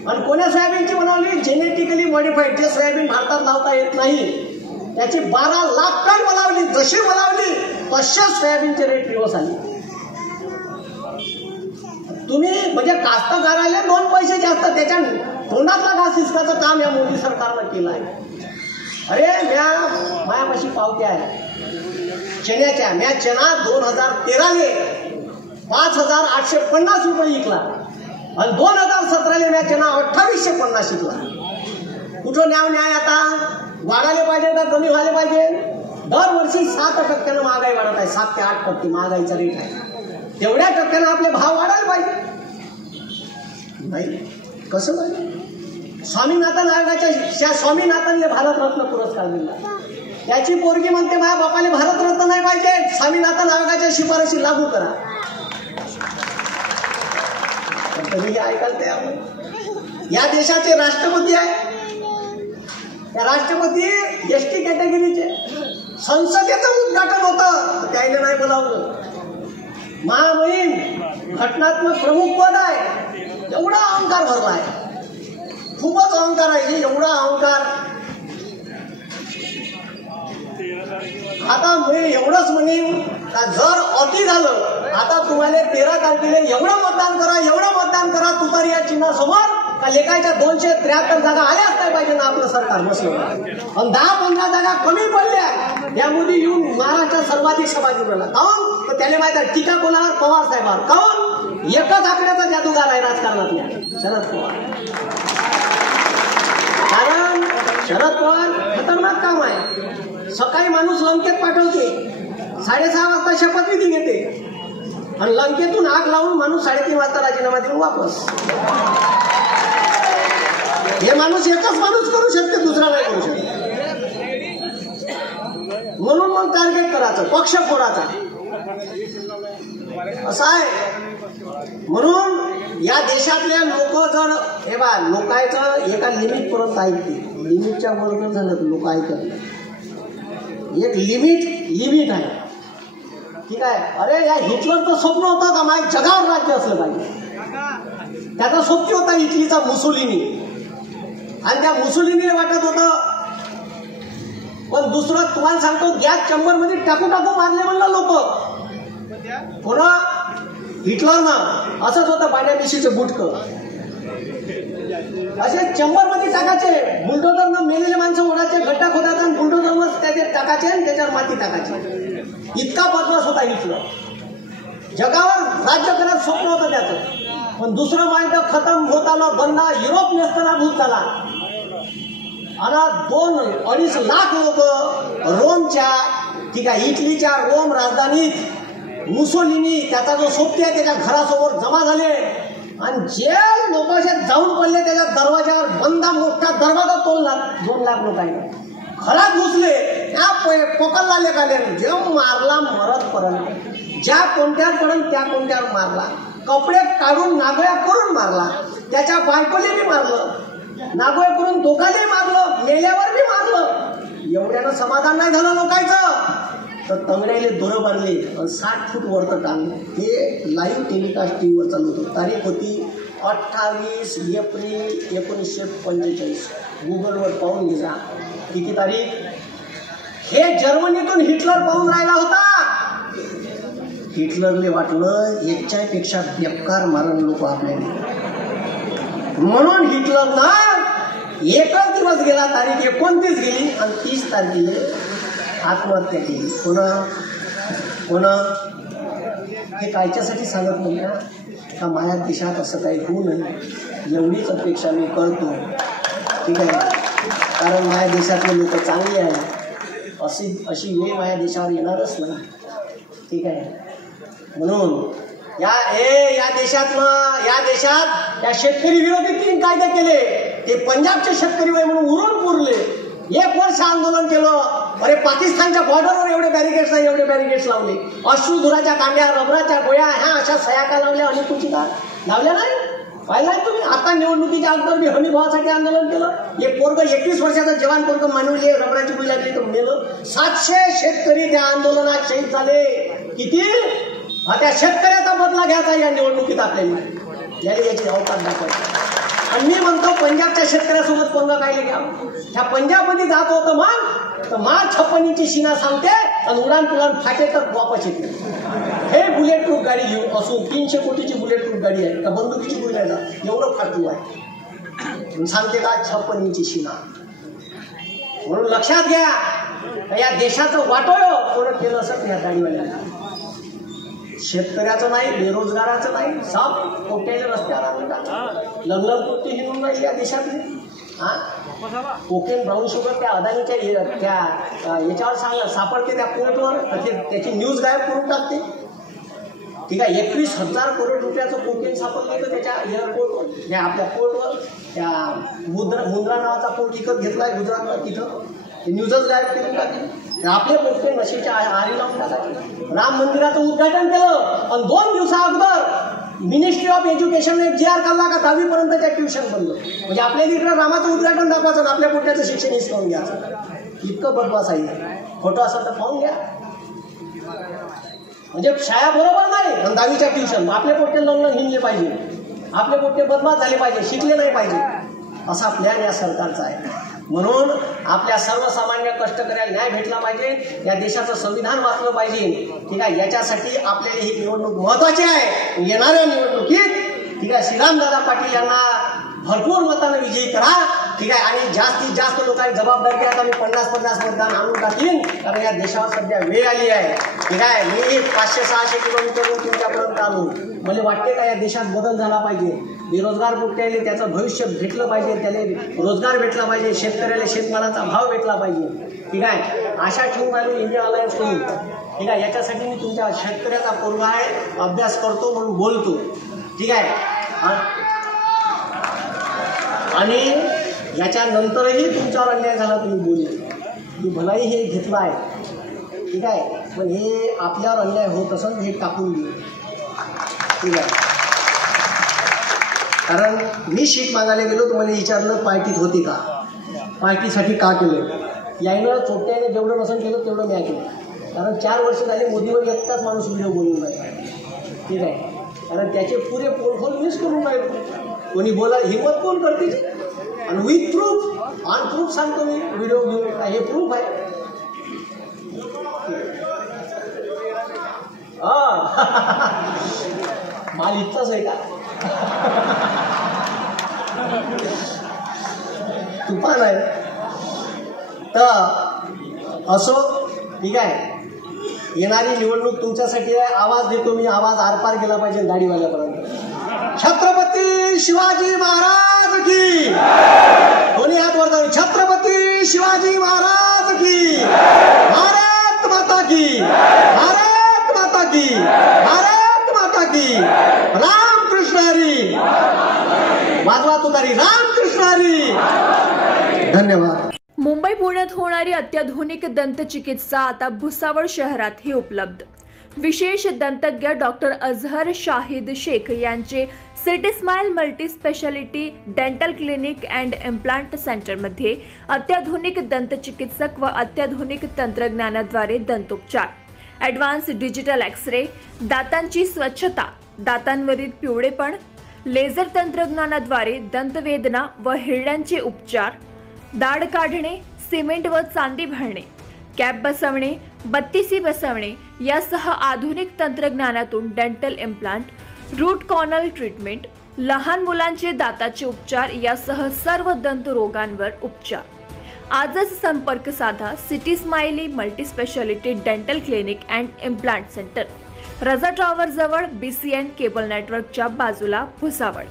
आणि कोण्या सोयाबीनची बनवली? जेनेटिकली मॉडिफाईड, जे सोयाबीन भारतात लावता येत नाही त्याची 12 लाख टन बनवली. जशी बनवली तशाच सोयाबीनचे रेट रिवर्स आले. तुम्ही म्हणजे कास्तकाराला 2 पैसे जास्त त्याच्या तोंडातला घास हिसकाचं काम या मोदी सरकारनं केलं आहे. अरे मायापाशी पावत्या आहे चण्याच्या. म्या चना 2013ले 5,850 रुपये विकला आणि 2017ले म्या चना 2,850 विकला. कुठं न्याय आता? वाढायला पाहिजे का कमी व्हायला पाहिजे? दरवर्षी 7% महागाई वाढत आहे. 7 ते 8% महागाईचा रेट आहे. तेवढ्या टक्क्यानं आपले भाव वाढायला पाहिजे नाही. कसं पाहिजे? स्वामीनाथन आयोगाच्या स्वामीनाथनले भारतरत्न पुरस्कार दिला. याची पोरगी म्हणते माझ्या बापाने भारतरत्न नाही पाहिजे, स्वामीनाथन आयोगाच्या शिफारशी लागू करा. तरी ऐकायला तयार नाही. या देशाचे राष्ट्रपती आहे, त्या राष्ट्रपती एसटी कॅटेगरीचे. संसदेचं उद्घाटन होतं, त्याने नाही बोलावलं. महामहिम घटनात्मक प्रमुख पद आहे, एवढा अहंकार भरला आहे, खूपच अहंकार आहे. एवढा अहंकार. आता मी एवढंच म्हणेन का जर अति झालं, आता तुम्हाला 13 तारखेला एवढं मतदान करा तुतारी या चिन्हासमोर, का लेखाच्या 273 जागा आल्याच नाही पाहिजे ना आपलं सरकार बसलं. आणि 10-15 जागा कमी पडल्या, या मोदी येऊन महाराष्ट्रात सर्वाधिक सभा जिंकला. काऊन? तर त्याला माहित आहे टीका कोणावर? पवार साहेबांवर. काऊन? एकच आकड्याचा जादूगार आहे राजकारणातल्या, शरद पवार. कारण शरद पवार खतरनाक काम आहे. सकाळी माणूस लंकेत पाठवते, 6:30 वाजता शपथविधी घेते, आणि लंकेतून आग लावून माणूस 3:30 वाजता राजीनामा देऊन वापस. हे माणूस एकच माणूस करू शकते, दुसरा नाही करू शकते. म्हणून मग टार्गेट करायचं, पक्ष फोडायचा, असं आहे. म्हणून या देशातल्या लोक जर हे बा लोकांचं एका लिमिट पर्यंत ऐकते, लिमिटच्या बरोबर झालं तर लोक ऐकत नाही. एक लिमिट आहे, ठीक आहे. अरे या हिटलरचं स्वप्न होतं का माझ्या जगावर राज्य असलं पाहिजे. त्याचा स्वप्न होता इटलीचा मुसोलिनी, आणि त्या मुसोलिनीला वाटत होतं. पण दुसरं तुम्हाला सांगतो, गॅस चंबर मध्ये टाकू मारले म्हणलं लोक. कोणा? हिटलरनं. असंच होतं पाण्यापिशीचं बुटकं, असे चंबर मध्ये टाकायचे. बुलडोजरनं मेलेले माणसं ओढायचे, गड्डा खोदायचा आणि बुलडोजरवर त्याचे टाकायचे आणि त्याच्यावर माती टाकायची. इतका बदमाश होता हिटलर. जगावर राज्य करायचं स्वप्न होतं त्याचं. पण दुसरं महायुद्ध खतम होत आलं, बंदा युरोप नेस्तनाभूत झाला, आणि 2-2.5 लाख लोक रोमच्या, ठीक आहे, इटलीच्या रोम राजधानीत मुसोलिनी त्याचा जो सोबती आहे त्याच्या घरासमोर जमा झाले. आणि जे लोक असे जाऊन पडले त्याच्या दरवाजावर, बंदा मोठा दरवाजा तोडला. 2 लाख लोकांनी घरात घुसले, त्या पकडला लेखाले, जे मारला मरतपर्यंत, ज्या कोणत्यापर्यंत त्या कोणत्यावर मारला, कपडे काढून नागोया करून मारला, त्याच्या बायकोले बी मारलं, नागोया करून दोघांनी मारलं, मेल्यावर बी मारलं. एवढ्यानं समाधान नाही झालं लोकांचं, तर तंगड्याले दोरं बांधले आणि 60 फूट वरतं टांगलं. हे लाईव्ह टेलिकास्ट टीव्हीवर चालू होतं. तारीख होती 28 एप्रिल 1945. गुगलवर पाहून घ्या किती तारीख. हे जर्मनीतून हिटलर पाहून राहिला होता. हिटलरले वाटलं याच्यापेक्षा बेकार मारण लोक आपल्याला, म्हणून हिटलरनं एकच दिवस गेला, तारीख 29 गेली आणि 30 तारखेला आत्महत्या केली. कोण हे कायच्यासाठी सांगत नाही का माझ्या देशात असं काही होऊ नये एवढीच अपेक्षा मी करतो, ठीक आहे. कारण माझ्या देशातले लोक चांगले आहेत, अशी वेळ माझ्या देशावर येणारच नाही, ठीक आहे. म्हणून या देशात या शेतकरी विरोधी 3 कायदे केले. ते पंजाबचे शेतकरी म्हणून उरून पुरले. 1 वर्ष आंदोलन केलं. अरे पाकिस्तानच्या बॉर्डरवर एवढे बॅरिकेड्स लावले. अश्रुधुराच्या कांड्या, रबराच्या गोळ्या, ह्या अशा सह्या का लावल्या, अनुसूचिता लावल्या नाही. पाहिलं तुम्ही. आता निवडणुकीच्या अगोदर मी हमी भावासाठी आंदोलन केलं. एक पोरग 21 वर्षाचा जवान पोरग मानवली, रबराची गोळी लागली तर मेलं. 700 शेतकरी त्या आंदोलनात शहीद झाले. किती? त्या शेतकऱ्याचा बदला घ्यायचा या निवडणुकीत आपल्याला, याची अवकाश दाखवायची. आणि मी म्हणतो पंजाबच्या शेतकऱ्यासोबत पंगा काय घ्या. ह्या पंजाबमध्ये जात होतं मग तर 56 शिना सांगते आणि उडान पुलान फाटे तर वापस येते. हे बुलेट प्रूफ गाडी घेऊन असून 300 कोटीची बुलेट प्रूफ गाडी आहे, का बंदुकीची गोळी नाही जात, एवढं फाटू आहे. सांगते का 56 शिना. म्हणून लक्षात घ्या या देशाचं वाटोळ कोण केलं असं या गाडीवाल्याला. शेतकऱ्याचं नाही, बेरोजगाराचं नाही, साप कोट्याच्या रस्त्यावर आणलं. लग्न कोटी हिंदू नाही या देशातले. कोकेन ब्राऊन शुगर त्या अदानीच्या त्या याच्यावर सापडते त्या कोर्टवर, त्याची न्यूज गायब करून टाकते, ठीक आहे. 21,000 करोड रुपयाचं कोकेन सापडलं होतं त्याच्या एअरपोर्टवर, आपल्या पोर्टवर. त्या मुंद्रा नावाचा पोर्ट विकत घेतलाय गुजरातला, तिथं न्यूजच गायब केली टाकली. आपले पोट्टे नशेच्या आहारी लावून टाकायचे. राम मंदिराचं उद्घाटन केलं आणि 2 दिवसाअगोदर मिनिस्ट्री ऑफ एज्युकेशनने GR काढला का 10वी पर्यंतच्या ट्युशन बंद. म्हणजे आपल्या इकडे रामाचं उद्घाटन दाखवायचं आणि आपल्या पोट्ट्याचं शिक्षण हिसकावून घ्यायचं. इतकं बदमाश आहे. फोटो असेल तर पाहून घ्या. म्हणजे शाळा बरोबर नाही आणि 10वीच्या ट्युशन. आपले पोट्टे लग्न हिंडले पाहिजे, आपले पोट्टे बदमाश झाले पाहिजे, शिकले नाही पाहिजे, असा प्लॅन या सरकारचा आहे. म्हणून आपल्या सर्वसामान्य कष्टकऱ्याला न्याय भेटला पाहिजे, या देशाचं संविधान वाचलं पाहिजे. ठीक आहे, याच्यासाठी आपल्याला ही निवडणूक महत्वाची आहे. येणाऱ्या निवडणुकीत ठीक आहे श्रीरामदादा पाटील यांना भरपूर मतानं विजयी करा. ठीक आहे, आणि जास्तीत जास्त लोकांनी जबाबदारी घ्या. आम्ही 50-50 मतदान आणून टाकीन, कारण या देशावर सध्या वेळ आली आहे. ठीक आहे, मी 500-600 किलोमीटरवरून तुमच्यापर्यंत आलो. मला वाटते का या देशात बदल झाला पाहिजे. बेरोजगार पोट्ट्याले त्याचं भविष्य भेटलं पाहिजे, त्याला रोजगार भेटला पाहिजे, शेतकऱ्याला शेतमालाचा भाव भेटला पाहिजे. ठीक आहे, आशा ठेवून आलो इंडिया अलायन्स करून. ठीक आहे, याच्यासाठी मी तुमच्या शेतकऱ्याचा पोरगा आहे, अभ्यास करतो म्हणून बोलतो. ठीक आहे, आणि याच्यानंतरही तुमच्यावर अन्याय झाला तुम्ही बोलले की भलाई हे घेतलं आहे. ठीक आहे, पण हे आपल्यावर अन्याय होत असेल हे टाकून देऊ. ठीक आहे, कारण मी शीट मागायला गेलो तर मला विचारलं पार्टीत होती का, पार्टीसाठी का केलं. यायनं चोट्याने जेवढं नसन केलं तेवढं मी केलं. कारण 4 वर्ष झाले मोदीवर एकटाच माणूस व्हिडिओ बोलून राहिला. ठीक आहे, कारण त्याचे पुरे पोलखोल मिस करून राहिलो. कोणी बोला हिंमत कोण करते. आणि विथ प्रूफ ऑन प्रूफ सांगतो मी, व्हिडिओ घेऊन हे प्रूफ आहे. माल इतकाच आहे का तुफान आहे. तर असो. ठीक आहे, येणारी निवडणूक तुमच्यासाठी आहे. आवाज देतो मी, आवाज आरपार गेला पाहिजे गाडीवाल्यापर्यंत. छत्रपती शिवाजी महाराज की. कोणी हात वर करून छत्रपती शिवाजी महाराज की. भारत माता की, भारत माता की, भारत माता की. रामकृष्ण हरी. वाजवा तुतारी, रामकृष्ण हरी. धन्यवाद. मुंबई पुण्यात होणारी अत्याधुनिक दंतचिकित्सा आता भुसावळ शहरातही उपलब्ध. विशेष दंतज्ञ डॉक्टर अझहर शाहिद शेख यांचे city smile multi speciality dental clinic and implant सेंटरमध्ये अत्याधुनिक दंतचिकित्सक व अत्याधुनिक तंत्रज्ञानाद्वारे दंतोपचार, ॲडव्हान्स डिजिटल एक्स-रे, दातांची स्वच्छता, दातांवरील पिवळेपण, लेझर तंत्रज्ञानाद्वारे दंतवेदना व हिरड्यांचे उपचार, दाढ काढणे, सिमेंट व चांदी भरणे, कॅप बसवणे, बत्तीसी बसवणे यासह आधुनिक तंत्रज्ञानातून dental implant, root canal treatment, लहान मुलांचे दाताचे उपचार यासह सर्व दंत रोगांवर उपचार. आजच संपर्क साधा. City smiley multi speciality dental clinic and implant centre, रजा टॉवर जवळ, BCN केबल नेटवर्कच्या बाजूला, भुसावळ.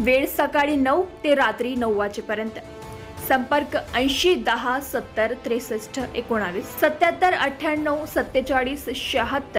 वेळ सकाळी 9 ते रात्री 9 वाजेपर्यंत. संपर्क 80 10 70 63 19 77 98 47 76.